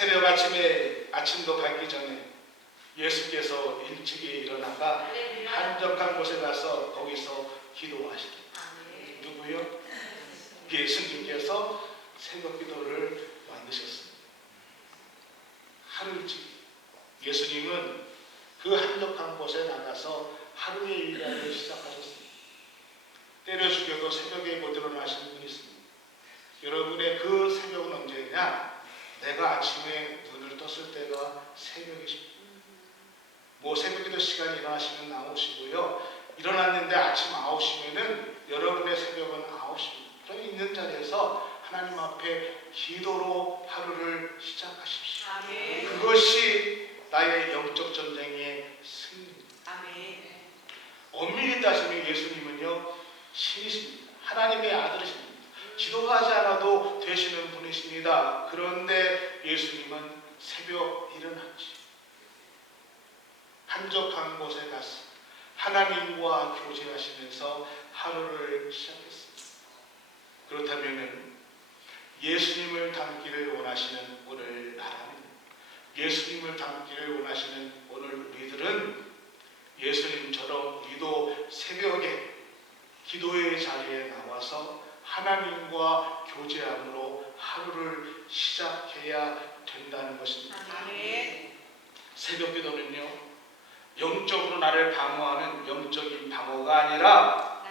새벽 아침에 아침도 밝기 전에 예수께서 일찍이 일어나가 한적한 곳에 가서 거기서 기도하시더라. 누구요? 예수님께서 새벽 기도를 만드셨습니다. 하루 일찍 예수님은 그 한적한 곳에 나가서 하루의 일과를 시작하셨습니다. 때려 죽여도 새벽에 못 일어나시는 분이 있습니다. 여러분의 그 새벽은 언제냐? 내가 아침에 눈을 떴을 때가 새벽이십니다. 뭐 새벽에도 시간이 일어나시면 나오시고요. 일어났는데 아침 9시면은 여러분의 새벽은 9시입니다. 그럼 있는 자리에서 하나님 앞에 기도로 하루를 시작하십시오. 아멘. 그것이 나의 영적 전쟁의 승리입니다. 아멘. 엄밀히 따지면 예수님은요, 신이십니다. 하나님의 아들이십니다. 기도하지 않아도 되시는 분이십니다. 그런데 예수님은 새벽 일어났지. 한적한 곳에 가서 하나님과 교제하시면서 하루를 시작했습니다. 그렇다면 예수님을 닮기를 원하시는 오늘 나라는, 예수님을 닮기를 원하시는 오늘 우리들은 예수님처럼 우리도 새벽에 기도의 자리에 나와서 하나님과 교제함으로 하루를 시작해야 된다는 것입니다. 아멘. 새벽 기도는요, 영적으로 나를 방어하는 영적인 방어가 아니라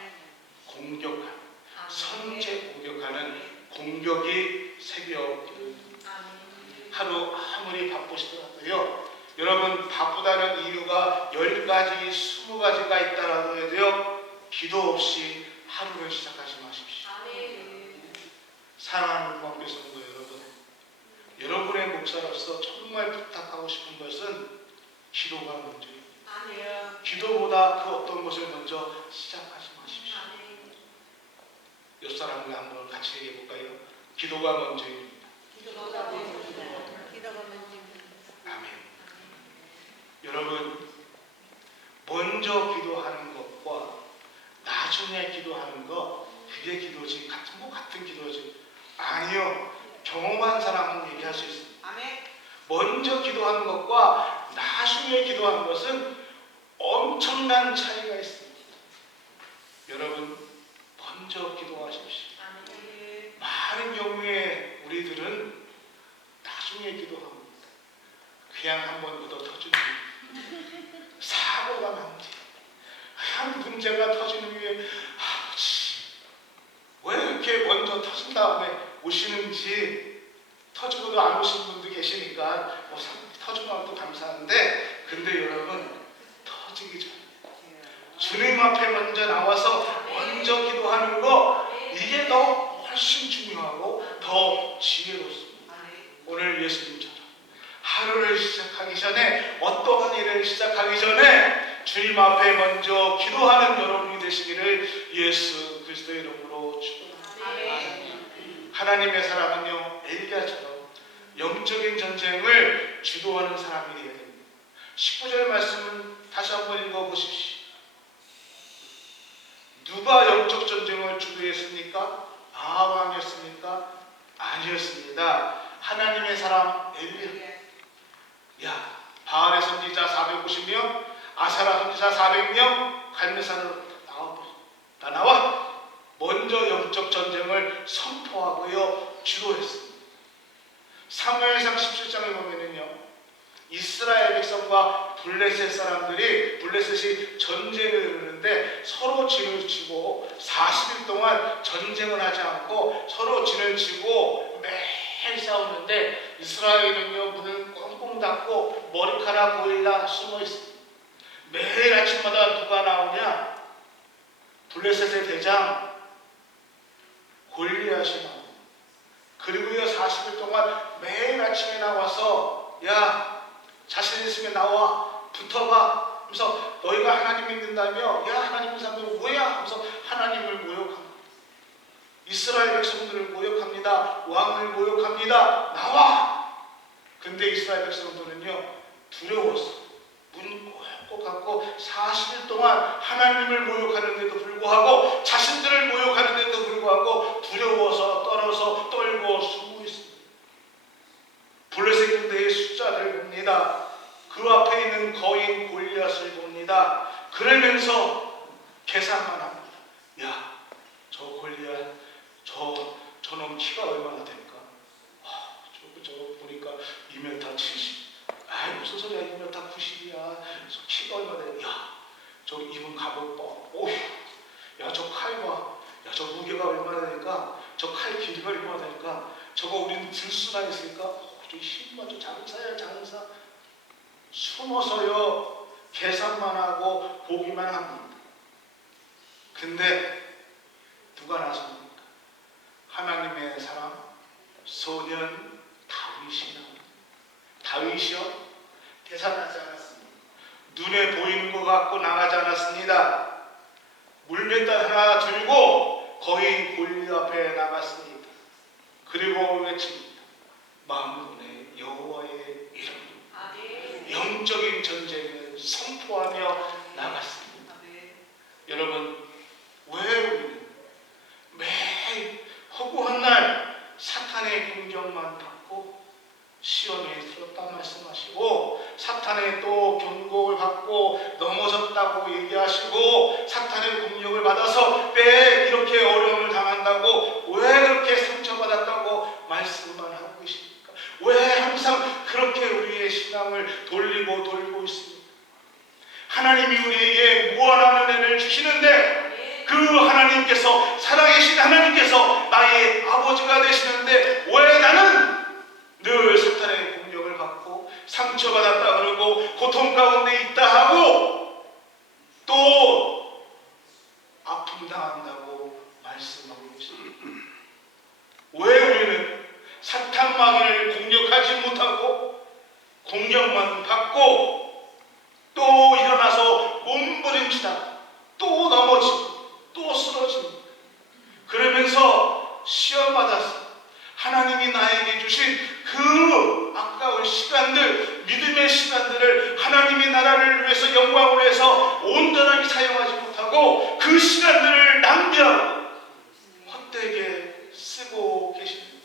공격하는, 선제 공격하는 공격이 새벽 기도입니다. 하루 아무리 바쁘시더라도요, 여러분 바쁘다는 이유가 10가지, 20가지가 있다라고 해도요, 기도 없이 하루를 시작하지 마십시오. 사랑하는 목회 성도 여러분, 여러분의 목사로서 정말 부탁하고 싶은 것은 기도가 먼저입니다. 기도보다 그 어떤 것을 먼저 시작하지 마십시오. 옆 사람과 한번 같이 얘기해 볼까요? 기도가 먼저입니다. 아멘. 여러분, 먼저 기도하는 것과 나중에 기도하는 것, 그게 기도지, 같은 기도지. 아니요. 경험한 사람은 얘기할 수 있습니다. 아멘. 먼저 기도하는 것과 나중에 기도하는 것은 엄청난 차이가 있습니다. 여러분, 먼저 기도하십시오. 아멘. 많은 경우에 우리들은 나중에 기도합니다. 그냥 한번 묻어 터지는 사고가 난 뒤, 한 문제가 터지는 후에 왜 이렇게 먼저 터진 다음에 오시는지, 터지고도 안 오신 분도 계시니까 터지고 나면 또 감사한데, 근데 여러분, 터지기 전에 주님 앞에 먼저 나와서 먼저 기도하는 거, 이게 더 훨씬 중요하고 더 지혜롭습니다. 오늘 예수님처럼 하루를 시작하기 전에, 어떠한 일을 시작하기 전에 주님 앞에 먼저 기도하는 여러분이 되시기를 예수 그리스도의 이름으로 축원합니다. 하나님의 사람은요, 엘리야처럼 영적인 전쟁을 주도하는 사람이 되어야 됩니다. 19절 말씀을 다시 한번 읽어보십시오. 누가 영적 전쟁을 주도했습니까? 아합왕이었습니까? 아니었습니다. 하나님의 사람 엘리야. 야, 바알의 선지자 450명, 아사라 선지자 400명, 갈매산으로 다 나와 먼저 영적 전쟁을 선포하고요, 주도했습니다. 사무엘상 17장에 보면은요, 이스라엘 백성과 블레셋 사람들이, 블레셋이 전쟁을 하는데 서로 진을 치고 40일 동안 전쟁을 하지 않고 서로 진을 치고 매일 싸우는데, 이스라엘은요, 문을 꽁꽁 닫고 머리카락 보일라 숨어 있습니다. 매일 아침마다 누가 나오냐? 블레셋의 대장 골리앗이 나옵니다. 그리고요, 40일 동안 매일 아침에 나와서, 야, 자신 있으면 나와 붙어봐 하면서, 너희가 하나님 믿는다며? 야, 하나님 믿는 사람들 뭐야? 하면서 하나님을 모욕합니다. 이스라엘 백성들을 모욕합니다. 왕을 모욕합니다. 나와! 근데 이스라엘 백성들은요, 두려워서 문 꼭 닫고 40일 동안 하나님을 모욕하는데도 불구하고, 자신들을 모욕하는데도 불구하고 두려워서 떨어서 떨고 숨고 있습니다. 블레셋 군대의 숫자를 봅니다. 그 앞에 있는 거인 골리앗을 봅니다. 그러면서 계산만 합니다. 야, 저 골리앗, 저놈 키가 얼마나 될까? 저 보니까 2m 70. 아이, 무슨 소리야, 2m 90이야. 저 키가 얼마나 돼? 야, 저 입은 갑옷 봐. 오휴, 야, 저 칼 봐. 야, 저 무게가 얼마나 될까? 저 칼 길이가 얼마나 될까? 저거 우리는 들 수나 있을까? 저 힘만, 저 장사야, 장사. 숨어서요, 계산만 하고 보기만 합니다. 근데 누가 나섭니까? 하나님의 사람, 소년 다윗이요. 다윗이요, 계산하지 않았습니다. 눈에 보이는 것 같고 나가지 않았습니다. 물맷돌 하나 들고 거인 골리앗 앞에 나갔습니다. 그리고 외칩니다. 만군의 여호와의 이름. 영적인 전쟁을 선포하며 나갔습니다. 여러분, 왜 우리는 매일 허구한 날 사탄의 공격만 받고 시험에 들었다 말씀하시고, 사탄의 또 경고를 받고 넘어졌다고 얘기하시고, 사탄의 공격을 받아서 왜 이렇게 어려움을 당한다고, 왜 그렇게 상처받았다고 말씀만 하고 계십니까? 왜 항상 그렇게 우리의 신앙을 돌리고 있습니까? 하나님이 우리에게 무한한 은혜를 주시는데, 그 하나님께서, 살아계신 하나님께서 나의 아버지가 되시는데 왜 나는 늘 사탄의 공격을 받고 상처받았다 그러고 고통 가운데 있다 하고 또 아픔 당한다고 말씀하고 계십니다. 왜 우리는 사탄 마귀를 공격하지 못하고 공격만 받고 또 일어나서 몸부림치다 또 넘어지고 또 쓰러집니다. 그러면서 시험받아서 하나님이 나에게 주신 그 아까운 시간들, 믿음의 시간들을 하나님의 나라를 위해서, 영광을 위해서 온전하게 사용하지 못하고 그 시간들을 낭비하고 헛되게 쓰고 계십니다.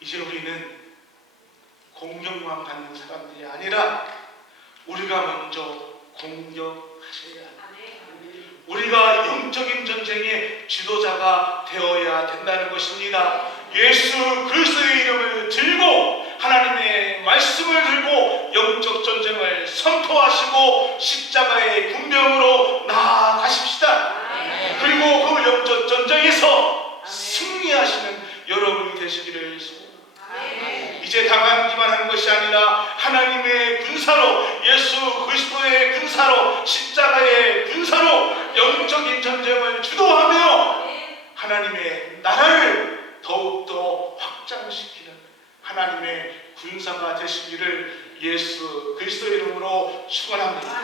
이제 우리는 공격만 받는 사람들이 아니라 우리가 먼저 공격하셔야 합니다. 우리가 영적인 전쟁의 지도자가 되어야 된다는 것입니다. 예수 그리스도의 이름을 들고 하나님의 말씀을 들고 영적 전쟁을 선포하시고 십자가의 군병으로 나아가십시다. 그리고 그 영적 전쟁에서 승리하시는 여러분이 되시기를 소원합니다. 이제 당하기만 하는 것이 아니라 하나님의 군사로, 예수 그리스도의 군사로, 십자가의 군사로 영적인 전쟁을 주도하며 하나님의 나라를 더욱더 확장시키는 하나님의 군사가 되시기를 예수 그리스도의 이름으로 축원합니다.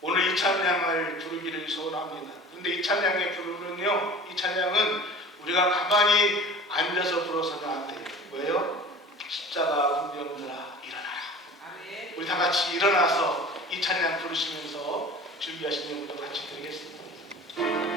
오늘 이 찬양을 부르기를 소원합니다. 그런데 이 찬양의 부르는요, 이 찬양은 우리가 가만히 앉아서 불어서는 안 돼요. 왜요? 십자가 군병들아 일어나라. 우리 다 같이 일어나서 이 찬양 부르시면서 준비하신 영도 같이 드리겠습니다.